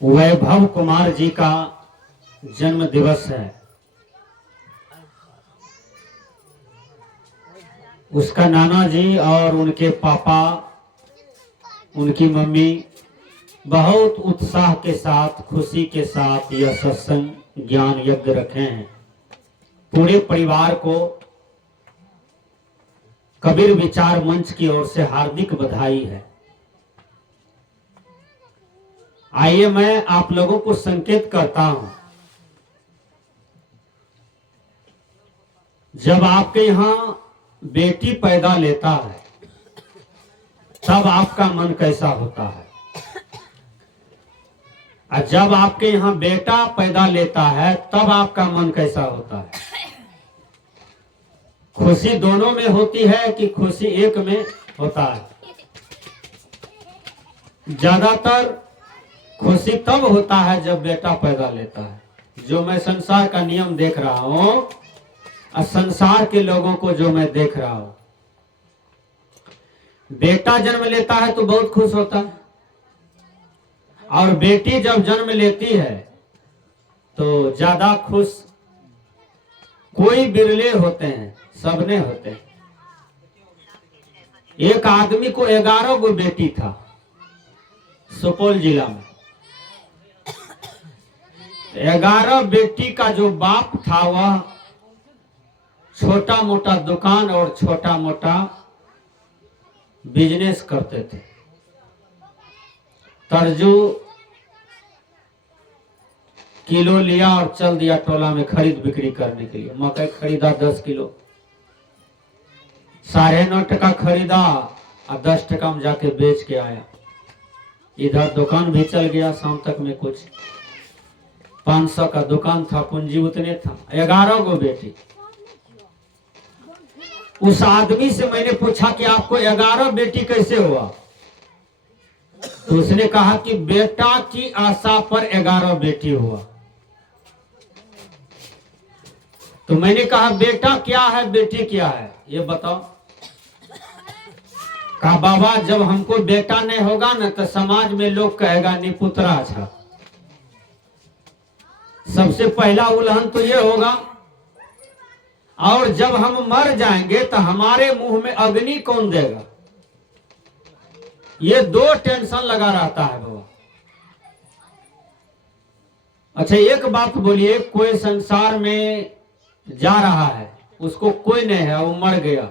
वैभव कुमार जी का जन्म दिवस है। उसका नाना जी और उनके पापा, उनकी मम्मी बहुत उत्साह के साथ, खुशी के साथ यह सत्संग ज्ञान यज्ञ रखे हैं। पूरे परिवार को कबीर विचार मंच की ओर से हार्दिक बधाई है। आइए मैं आप लोगों को संकेत करता हूं, जब आपके यहां बेटी पैदा लेता है तब आपका मन कैसा होता है, और जब आपके यहां बेटा पैदा लेता है तब आपका मन कैसा होता है। खुशी दोनों में होती है कि खुशी एक में होता है। ज्यादातर खुशी तब होता है जब बेटा पैदा लेता है। जो मैं संसार का नियम देख रहा हूं और संसार के लोगों को जो मैं देख रहा हूं, बेटा जन्म लेता है तो बहुत खुश होता है, और बेटी जब जन्म लेती है तो ज्यादा खुश कोई बिरले होते हैं, सबने होते हैं। एक आदमी को 11 गो बेटी था सुपौल जिला में। 11 बेटी का जो बाप था वह छोटा मोटा दुकान और छोटा मोटा बिजनेस करते थे। तरजू किलो लिया और चल दिया टोला में खरीद बिक्री करने के लिए। मकई खरीदा 10 किलो, 9.5 टका खरीदा और 10 टका में जाके बेच के आया। इधर दुकान भी चल गया। शाम तक में कुछ 500 का दुकान था, पूंजी उतने था। 11 गो बेटी। उस आदमी से मैंने पूछा कि आपको 11 बेटी कैसे हुआ, तो उसने कहा कि बेटा की आशा पर 11 बेटी हुआ। तो मैंने कहा बेटा क्या है, बेटी क्या है, ये बताओ। कहा बाबा जब हमको बेटा नहीं होगा ना तो समाज में लोग कहेगा निपुत्रा अच्छा। सबसे पहला उल्लंघन तो ये होगा, और जब हम मर जाएंगे तो हमारे मुंह में अग्नि कौन देगा। ये 2 टेंशन लगा रहता है बाबा। अच्छा एक बात बोलिए, कोई संसार में जा रहा है, उसको कोई नहीं है, वो मर गया,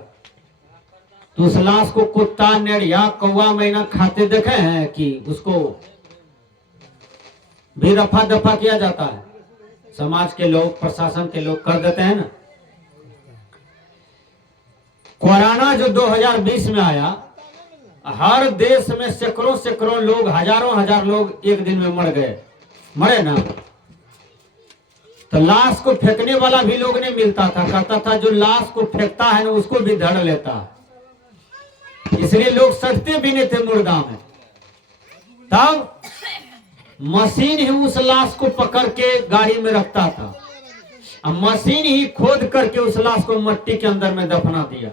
तो उस लाश को कुत्ता, नेड़िया, कौवा, मैना खाते देखे हैं कि उसको भी रफा दफा किया जाता है। समाज के लोग, प्रशासन के लोग कर देते हैं ना। कोरोना जो 2020 में आया, हर देश में सैकड़ों सैकड़ों लोग, हजारों हजार लोग एक दिन में मर गए, मरे ना। तो लाश को फेंकने वाला भी लोग नहीं मिलता था। कहता था जो लाश को फेंकता है ना उसको भी धड़ लेता है, इसलिए लोग सटते भी नहीं थे मुर्दा में। तब मशीन ही उस लाश को पकड़ के गाड़ी में रखता था, अब मशीन ही खोद करके उस लाश को मट्टी के अंदर में दफना दिया।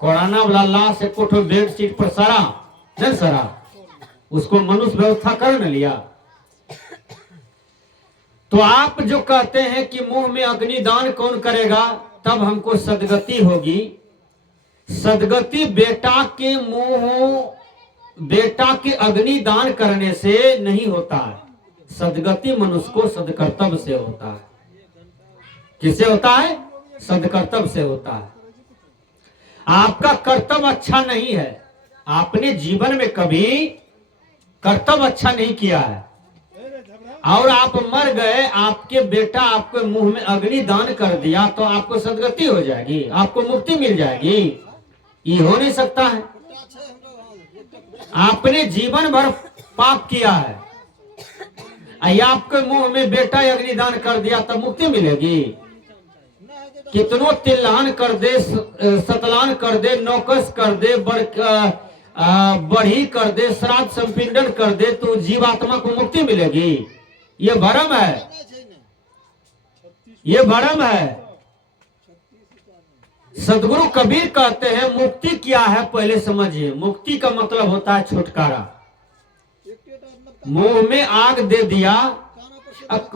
कोरोना वाला लाश एक कोठो बेड शीट पर सरा, नहीं सरा, उसको मनुष्य व्यवस्था कर न लिया। तो आप जो कहते हैं कि मुंह में अग्निदान कौन करेगा तब हमको सदगति होगी, सदगति बेटा के मुंह, बेटा के अग्निदान करने से नहीं होता है। सदगति मनुष्य को सदकर्तव्य से होता है। किससे होता है? सदकर्तव्य से होता है। आपका कर्तव्य अच्छा नहीं है, आपने जीवन में कभी कर्तव्य अच्छा नहीं किया है, और आप मर गए, आपके बेटा आपके मुंह में अग्नि दान कर दिया, तो आपको सदगति हो जाएगी, आपको मुक्ति मिल जाएगी। ये हो नहीं सकता है। आपने जीवन भर पाप किया है, आपके मुंह में बेटा अग्निदान कर दिया तब मुक्ति मिलेगी। कितनों तिल्लान कर दे, सतलान कर दे, नौकस कर दे, बढ़ी कर दे, श्राद्ध संपिंडन कर दे, तो जीवात्मा को मुक्ति मिलेगी। ये भ्रम है, ये भ्रम है। सदगुरु कबीर कहते हैं मुक्ति क्या है पहले समझिए। मुक्ति का मतलब होता है छुटकारा। मुंह में आग दे दिया,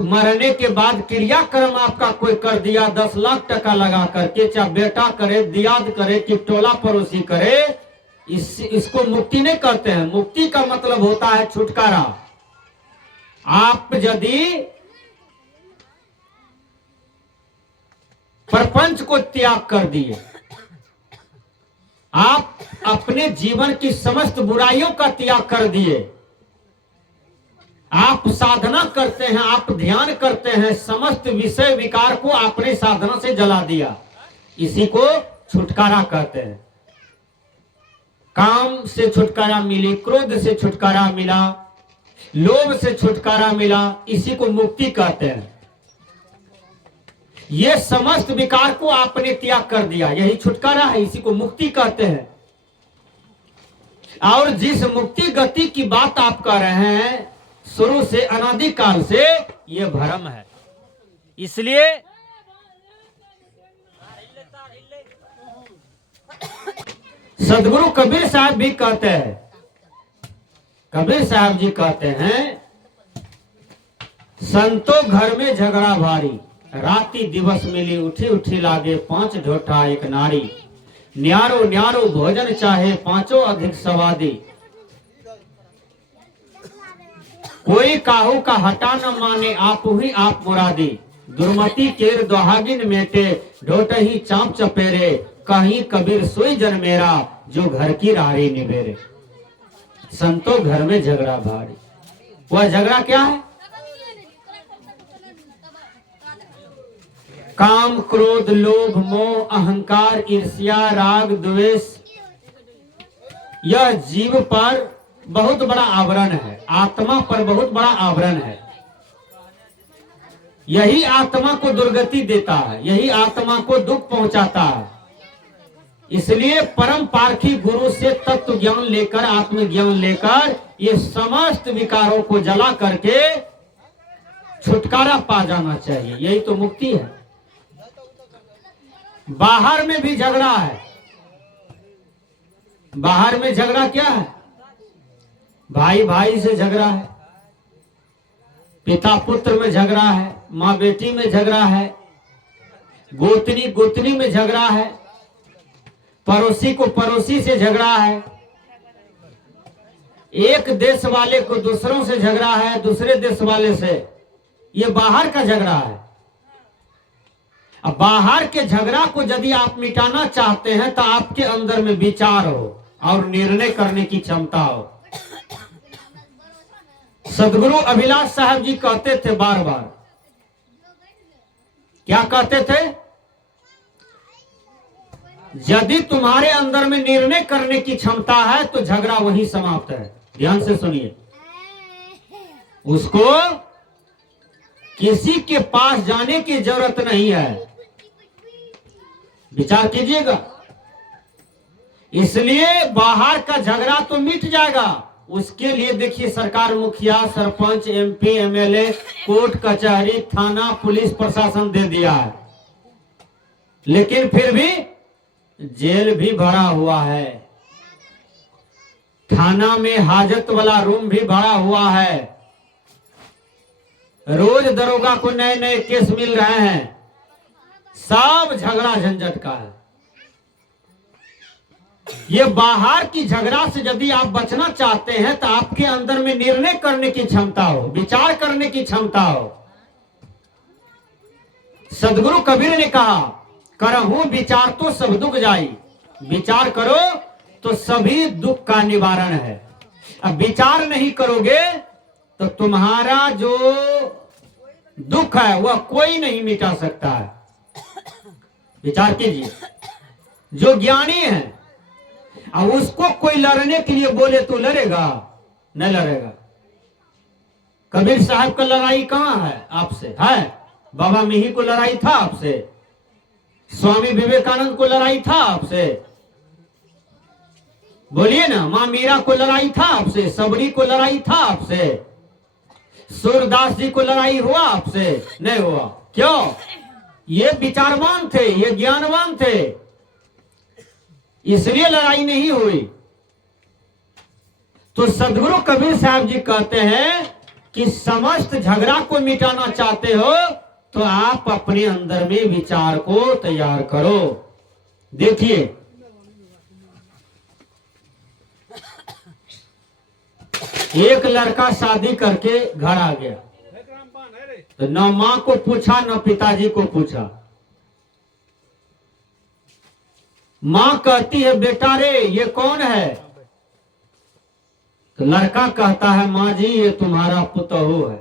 मरने के बाद क्रियाक्रम आपका कोई कर दिया 10 लाख टका लगा करके, चाहे बेटा करे, दियाद करे कि टोला पड़ोसी करे, इसको मुक्ति नहीं कहते हैं। मुक्ति का मतलब होता है छुटकारा। आप यदि प्रपंच को त्याग कर दिए, आप अपने जीवन की समस्त बुराइयों का त्याग कर दिए, आप साधना करते हैं, आप ध्यान करते हैं, समस्त विषय विकार को आपने साधना से जला दिया, इसी को छुटकारा कहते हैं। काम से छुटकारा मिली, क्रोध से छुटकारा मिला, लोभ से छुटकारा मिला, इसी को मुक्ति कहते हैं। ये समस्त विकार को आपने त्याग कर दिया, यही छुटकारा है, इसी को मुक्ति कहते हैं। और जिस मुक्ति गति की बात आप कर रहे हैं, शुरू से अनादि काल से ये भ्रम है। इसलिए सदगुरु कबीर साहब भी कहते हैं, कबीर साहब जी कहते हैं, संतो घर में झगड़ा भारी, राती दिवस मिली उठी उठी लागे, 5 ढोठा एक नारी, न्यारो न्यारो भोजन चाहे, 5 अधिक स्वादी, कोई काहू का हटा न माने, आप ही आप मुरादी, दुर्मति केर दोहागिन मेटे, ढोट ही चांप चपेरे, कहीं कबीर सोई जन मेरा, जो घर की रारी निबेरे। संतो घर में झगड़ा भारी, वह झगड़ा क्या है? काम, क्रोध, लोभ, मोह, अहंकार, ईर्ष्या, राग, द्वेष, यह जीव पर बहुत बड़ा आवरण है, आत्मा पर बहुत बड़ा आवरण है। यही आत्मा को दुर्गति देता है, यही आत्मा को दुख पहुंचाता है। इसलिए परम पारखी गुरु से तत्व ज्ञान लेकर, आत्मज्ञान लेकर, ये समस्त विकारों को जला करके छुटकारा पा जाना चाहिए, यही तो मुक्ति है। बाहर में भी झगड़ा है। बाहर में झगड़ा क्या है? भाई भाई से झगड़ा है, पिता पुत्र में झगड़ा है, माँ बेटी में झगड़ा है, गोतनी गोतनी में झगड़ा है, पड़ोसी को पड़ोसी से झगड़ा है, एक देश वाले को दूसरों से झगड़ा है, दूसरे देश वाले से। ये बाहर का झगड़ा है। अब बाहर के झगड़ा को यदि आप मिटाना चाहते हैं तो आपके अंदर में विचार हो और निर्णय करने की क्षमता हो। सदगुरु अभिलाष साहब जी कहते थे बार बार, क्या कहते थे? यदि तुम्हारे अंदर में निर्णय करने की क्षमता है तो झगड़ा वहीं समाप्त है। ध्यान से सुनिए, उसको किसी के पास जाने की जरूरत नहीं है। विचार कीजिएगा। इसलिए बाहर का झगड़ा तो मिट जाएगा। उसके लिए देखिए, सरकार, मुखिया, सरपंच, एमपी, एमएलए, कोर्ट कचहरी, थाना, पुलिस प्रशासन दे दिया है, लेकिन फिर भी जेल भी भरा हुआ है, थाना में हाजत वाला रूम भी भरा हुआ है, रोज दरोगा को नए नए केस मिल रहे हैं। सब झगड़ा झंझट का है। ये बाहर की झगड़ा से यदि आप बचना चाहते हैं तो आपके अंदर में निर्णय करने की क्षमता हो, विचार करने की क्षमता हो। सदगुरु कबीर ने कहा, करहूं विचार तो सब दुख जाई। विचार करो तो सभी दुख का निवारण है। अब विचार नहीं करोगे तो तुम्हारा जो दुख है वह कोई नहीं मिटा सकता है। विचार कीजिए, जो ज्ञानी है अब उसको कोई लड़ने के लिए बोले तो लड़ेगा? नहीं लड़ेगा। कबीर साहब का लड़ाई कहां है आपसे? है बाबा मिही को लड़ाई था आपसे, स्वामी विवेकानंद को लड़ाई था आपसे, बोलिए ना। मां मीरा को लड़ाई था आपसे, सबरी को लड़ाई था आपसे, सूरदास जी को लड़ाई हुआ आपसे? नहीं हुआ। क्यों? ये विचारवान थे, ये ज्ञानवान थे, इसलिए लड़ाई नहीं हुई। तो सदगुरु कबीर साहब जी कहते हैं कि समस्त झगड़ा को मिटाना चाहते हो तो आप अपने अंदर में विचार को तैयार करो। देखिए, एक लड़का शादी करके घर आ गया, तो न मां को पूछा न पिताजी को पूछा। मां कहती है बेटा रे ये कौन है? तो लड़का कहता है मां जी ये तुम्हारा पुतहु है।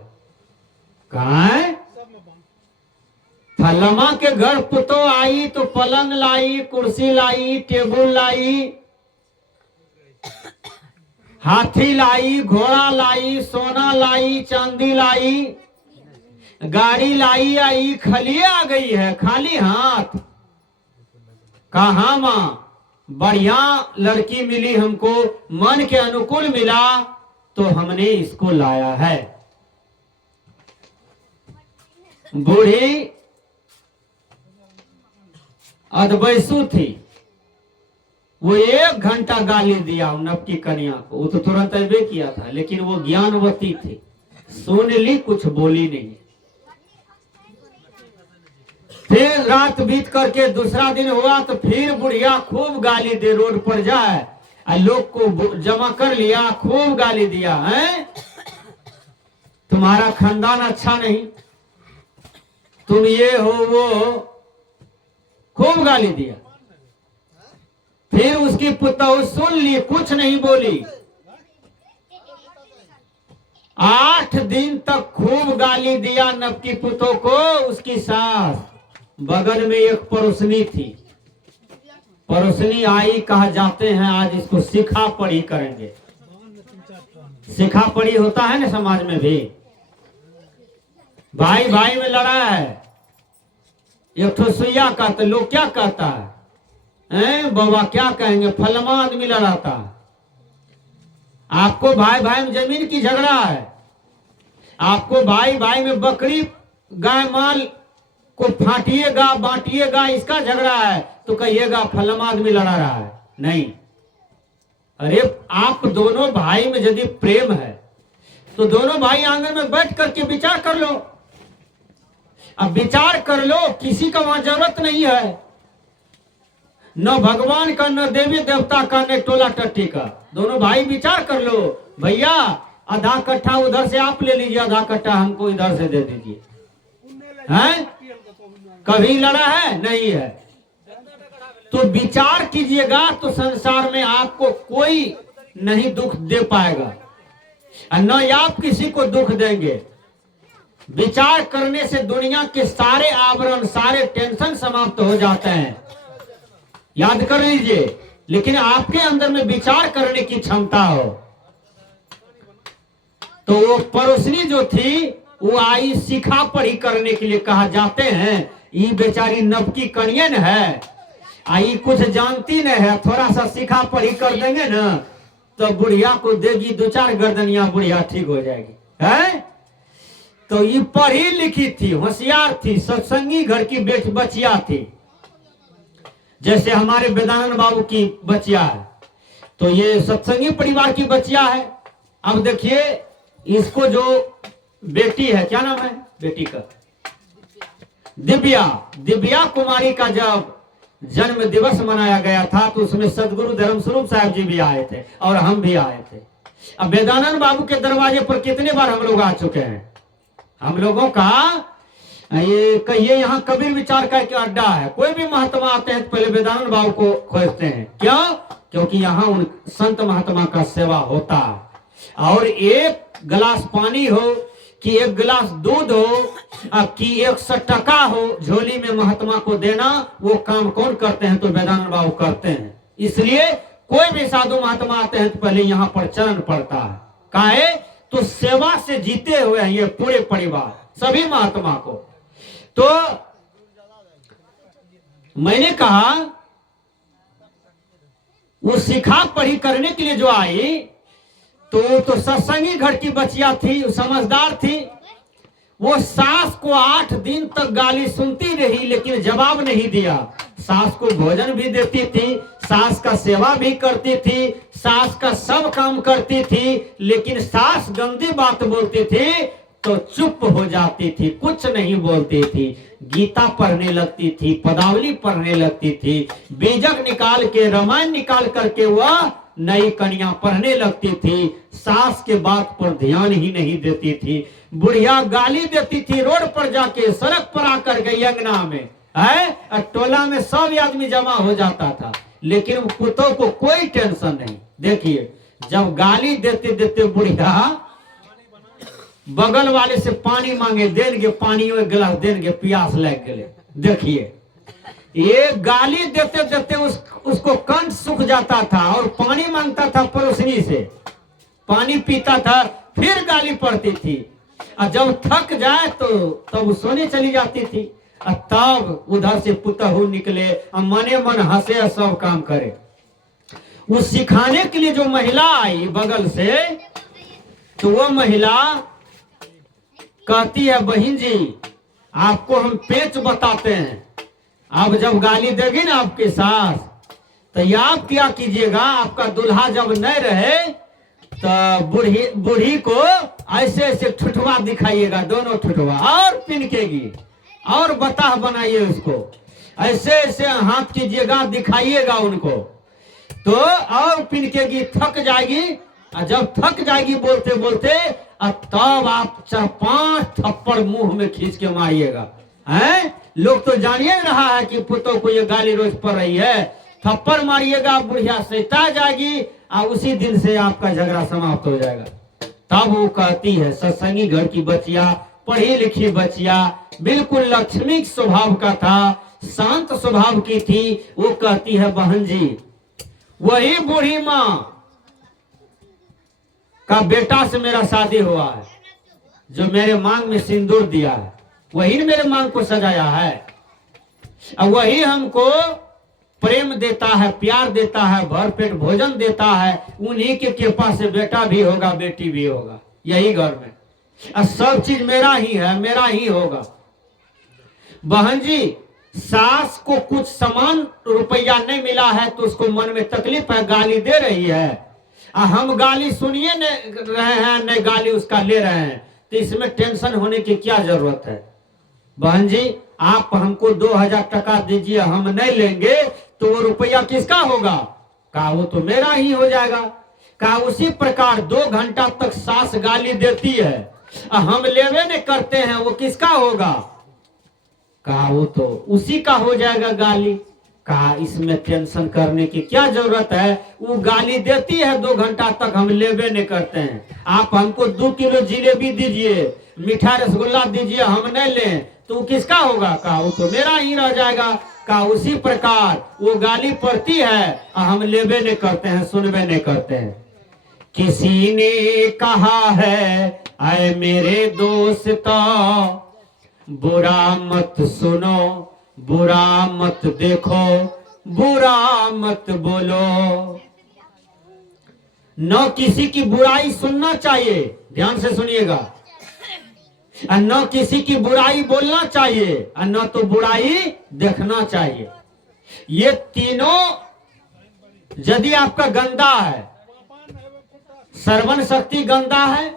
कहाँ है? फलमा के घर पुतो आई तो पलंग लाई, कुर्सी लाई, टेबुल लाई, हाथी लाई, घोड़ा लाई, सोना लाई, चांदी लाई, गाड़ी लाई, आई खलिए आ गई है खाली हाथ। कहा मां बढ़िया लड़की मिली हमको, मन के अनुकूल मिला तो हमने इसको लाया है। बूढ़ी अधवैसु थी, वो 1 घंटा गाली दिया नवकी कन्या को। वो तो तुरंत अबे किया था, लेकिन वो ज्ञानवती थी, सुन ली, कुछ बोली नहीं। फिर रात बीत करके दूसरा दिन हुआ तो फिर बुढ़िया खूब गाली दे, रोड पर जाए और लोग को जमा कर लिया, खूब गाली दिया है, तुम्हारा खानदान अच्छा नहीं, तुम ये हो वो, खूब गाली दिया। फिर उसकी पुतहु सुन ली, कुछ नहीं बोली। 8 दिन तक खूब गाली दिया नवकी पुतों को उसकी सास। बगल में एक पड़ोसनी थी, पड़ोसनी आई, कहा जाते हैं आज इसको सिखा पढ़ी करेंगे। सिखा पढ़ी होता है ना समाज में भी, भाई भाई में लड़ा है, एक ठो सुइया का, तो लोग क्या कहता है बाबा क्या कहेंगे, फलमा आदमी लड़ाता। आपको भाई भाई में जमीन की झगड़ा है, आपको भाई भाई में बकरी गाय माल को फाटिएगा बांटिएगा, इसका झगड़ा है, तो कहिएगा फलमा आदमी लड़ा रहा है। नहीं, अरे आप दोनों भाई में यदि प्रेम है तो दोनों भाई आंगन में बैठ करके विचार कर लो। अब विचार कर लो, किसी का वहां जरूरत नहीं है, न भगवान का, न देवी देवता का, न टोला टट्टी का। दोनों भाई विचार कर लो, भैया आधा कट्ठा उधर से आप ले लीजिए, आधा कट्ठा हमको इधर से दे दीजिए। हैं? कभी लड़ा है? नहीं है। तो विचार कीजिएगा तो संसार में आपको कोई नहीं दुख दे पाएगा, न आप किसी को दुख देंगे। विचार करने से दुनिया के सारे आवरण, सारे टेंशन समाप्त हो जाते हैं, याद कर लीजिए। लेकिन आपके अंदर में विचार करने की क्षमता हो। तो वो पड़ोसनी जो थी वो आई सिखा पढ़ी करने के लिए। कहा जाते हैं ये बेचारी नवकी कन्यन है, आई कुछ जानती नहीं है, थोड़ा सा सिखा पढ़ी कर देंगे ना तो बुढ़िया को देगी 2-4 गर्दनिया, बुढ़िया ठीक हो जाएगी। है तो ये पढ़ी लिखी थी, होशियार थी, सत्संगी घर की बचिया थी, जैसे हमारे वेदानंद बाबू की बचिया है, तो ये सत्संगी परिवार की बचिया है। अब देखिए इसको जो बेटी है, क्या नाम है बेटी का? दिव्या। दिव्या कुमारी का जब जन्म दिवस मनाया गया था तो उसमें सदगुरु धर्मस्वरूप साहब जी भी आए थे और हम भी आए थे। अब वेदानंद बाबू के दरवाजे पर कितने बार हम लोग आ चुके हैं। हम लोगों का ये कहिए यहाँ कबीर विचार का एक अड्डा है, कोई भी महात्मा आते हैं तो पहले वेदानंद बाबू को खोजते हैं। क्यों? क्योंकि यहाँ उन संत महात्मा का सेवा होता है। और एक गिलास पानी हो कि 1 गिलास दूध हो कि 100 टका हो झोली में महात्मा को देना, वो काम कौन करते हैं? तो वेदानंद बाबू करते हैं। इसलिए कोई भी साधु महात्मा आते हैं तो पहले यहाँ पर चरण पड़ता है। काहे? तो सेवा से जीते हुए हैं ये पूरे परिवार, सभी महात्मा को। तो मैंने कहा वो सिखा पढ़ी करने के लिए जो आई तो सत्संगी घर की बचिया थी, समझदार थी। वो सास को 8 दिन तक गाली सुनती रही लेकिन जवाब नहीं दिया। सास को भोजन भी देती थी, सास का सेवा भी करती थी, सास का सब काम करती थी, लेकिन सास गंदी बात बोलती थी तो चुप हो जाती थी, कुछ नहीं बोलती थी। गीता पढ़ने लगती थी, पदावली पढ़ने लगती थी, बीजक निकाल के, रामायण निकाल करके वह नई कन्या पढ़ने लगती थी। सास के बात पर ध्यान ही नहीं देती थी। बुढ़िया गाली देती थी, रोड पर जाके, सड़क पर आकर गई अंगना में है, टोला में सब आदमी जमा हो जाता था, लेकिन पुतों को कोई टेंशन नहीं। देखिए, जब गाली देते देते बुढ़िया बगल वाले से पानी मांगे, देंगे पानी, एक गिलास देंगे, प्यास लग गए। देखिए, ये गाली देते देते उसको कंठ सूख जाता था और पानी मांगता था पड़ोसनी से, पानी पीता था, फिर गाली पड़ती थी। और जब थक जाए तो तब सोने चली जाती थी। और तब उधर से पुतहू निकले और मने मन हंसे, सब काम करे। वो सिखाने के लिए जो महिला आई बगल से, तो वो महिला कहती है, बहन जी आपको हम पेच बताते हैं। अब जब गाली देगी ना आपके सास, तो आप क्या कीजिएगा, आपका दूल्हा जब नहीं रहे तो बूढ़ी को ऐसे ऐसे ठुठवा दिखाइएगा, दोनों ठुठवा, और पिनकेगी, और बताह बनाइए उसको, ऐसे ऐसे हाथ कीजिएगा, दिखाइएगा उनको, तो और पिनकेगी, थक जाएगी। और जब थक जाएगी बोलते बोलते, तब आप 4-5 थप्पड़ मुंह में खींच के मारिएगा। हैं, लोग तो जानिए रहा है कि पुतों को ये गाली रोज पड़ रही है, थप्पड़ मारिएगा, बुढ़िया सैता जाएगी, और उसी दिन से आपका झगड़ा समाप्त हो जाएगा। तब वो कहती है, सत्संगी घर की बच्चिया, पढ़ी लिखी बच्चिया, बिल्कुल लक्ष्मी स्वभाव का था, शांत स्वभाव की थी। वो कहती है, बहन जी वही बूढ़ी माँ का बेटा से मेरा शादी हुआ है, जो मेरे मांग में सिंदूर दिया है, वही ने मेरे मांग को सजाया है, और वही हमको प्रेम देता है, प्यार देता है, भरपेट भोजन देता है। उन्हीं की कृपा से बेटा भी होगा, बेटी भी होगा यही घर में, और सब चीज मेरा ही है, मेरा ही होगा। बहन जी, सास को कुछ सामान रुपया नहीं मिला है तो उसको मन में तकलीफ है, गाली दे रही है, हम गाली सुनिए रहे हैं, नहीं गाली उसका ले रहे हैं, तो इसमें टेंशन होने की क्या जरूरत है। बहन जी, आप हमको 2000 टका दीजिए, हम नहीं लेंगे तो वो रुपया किसका होगा? कहा वो तो मेरा ही हो जाएगा। कहा उसी प्रकार 2 घंटा तक सास गाली देती है, हम लेवे नहीं करते हैं, वो किसका होगा? कहा वो तो उसी का हो जाएगा गाली। कहा इसमें टेंशन करने की क्या जरूरत है, वो गाली देती है 2 घंटा तक, हम लेवे नहीं करते हैं। आप हमको 2 किलो जिलेबी दीजिए, मीठा रसगुल्ला दीजिए, हम नहीं लें तो वो किसका होगा? कहा वो तो मेरा ही रह जाएगा। कहा उसी प्रकार वो गाली पड़ती है, हम लेवे नहीं करते हैं, सुनवे नहीं करते हैं। किसी ने कहा है आए मेरे दोस्त, बुरा मत सुनो, बुरा मत देखो, बुरा मत बोलो। न किसी की बुराई सुनना चाहिए, ध्यान से सुनिएगा, और न किसी की बुराई बोलना चाहिए, और न तो बुराई देखना चाहिए। ये तीनों यदि आपका गंदा है, श्रवण शक्ति गंदा है,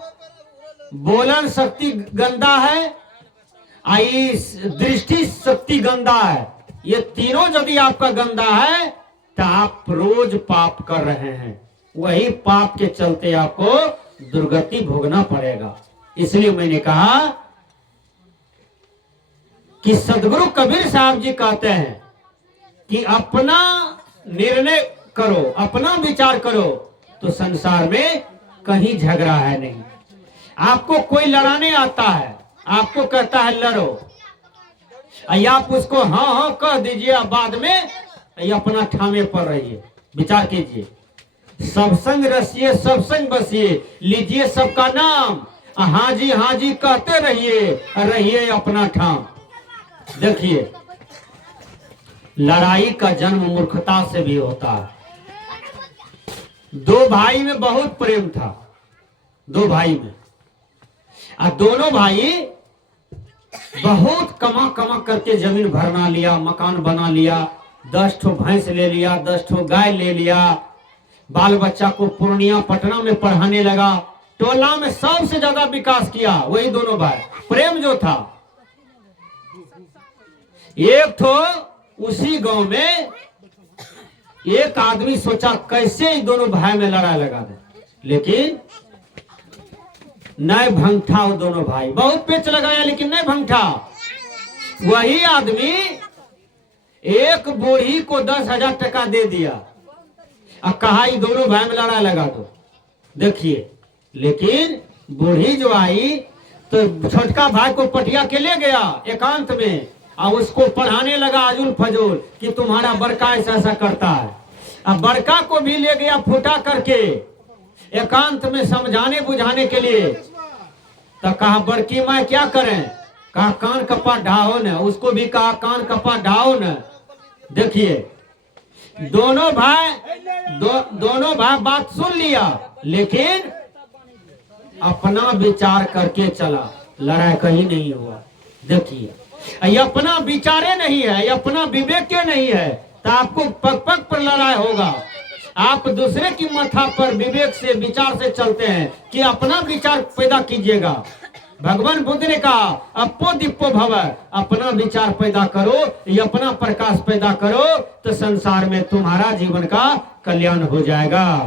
बोलन शक्ति गंदा है, दृष्टि शक्ति गंदा है, ये तीनों यदि आपका गंदा है तो आप रोज पाप कर रहे हैं, वही पाप के चलते आपको दुर्गति भोगना पड़ेगा। इसलिए मैंने कहा कि सदगुरु कबीर साहब जी कहते हैं कि अपना निर्णय करो, अपना विचार करो, तो संसार में कहीं झगड़ा है नहीं। आपको कोई लड़ाने आता है, आपको कहता है लड़ो, आप उसको हाँ हाँ कह दीजिए, बाद में अपना ठामे पर रहिए। विचार कीजिए, सत्संग रसिए, सत्संग बसिए, लीजिए सबका नाम, हाँ जी कहते रहिए, रहिए अपना ठाम। देखिए, लड़ाई का जन्म मूर्खता से भी होता है। 2 भाई में बहुत प्रेम था, 2 भाई में, और दोनों भाई बहुत कमा करके जमीन भरना लिया, मकान बना लिया, 10 ठो भैंस ले लिया, 10 ठो गाय ले लिया, बाल बच्चा को पूर्णिया पटना में पढ़ाने लगा, टोला में सबसे ज्यादा विकास किया वही दोनों भाई। प्रेम जो था, एक ठो उसी गांव में एक आदमी सोचा कैसे इन दोनों भाई में लड़ाई लगा दे, लेकिन नहीं भंगठा। वो दोनों भाई बहुत पेच लगाया लेकिन नहीं भंगठा। वही आदमी एक बूढ़ी को 10,000 टका दे दिया और कहा ये दोनों भाई में लड़ाई लगा दो। देखिए, लेकिन बूढ़ी जो आई तो छोटका भाई को पटिया के ले गया एकांत में और उसको पढ़ाने लगा अजुल फजूल कि तुम्हारा बड़का ऐसा ऐसा करता है। अब बड़का को भी ले गया फूटा करके एकांत में समझाने बुझाने के लिए। तो कहा बड़की माँ क्या करें, कहा कान कपा ढाओ न, उसको भी कहा कान कपा ढाओ न। देखिए दोनों भाई बात सुन लिया लेकिन अपना विचार करके चला, लड़ाई कहीं नहीं हुआ। देखिए ये अपना विचारे नहीं है, ये अपना विवेक के नहीं है तो आपको पग पग पर लड़ाई होगा। आप दूसरे की माथा पर विवेक से विचार से चलते हैं कि अपना विचार पैदा कीजिएगा। भगवान बुद्ध ने कहा अपो दीपो भव, अपना विचार पैदा करो, ये अपना प्रकाश पैदा करो तो संसार में तुम्हारा जीवन का कल्याण हो जाएगा।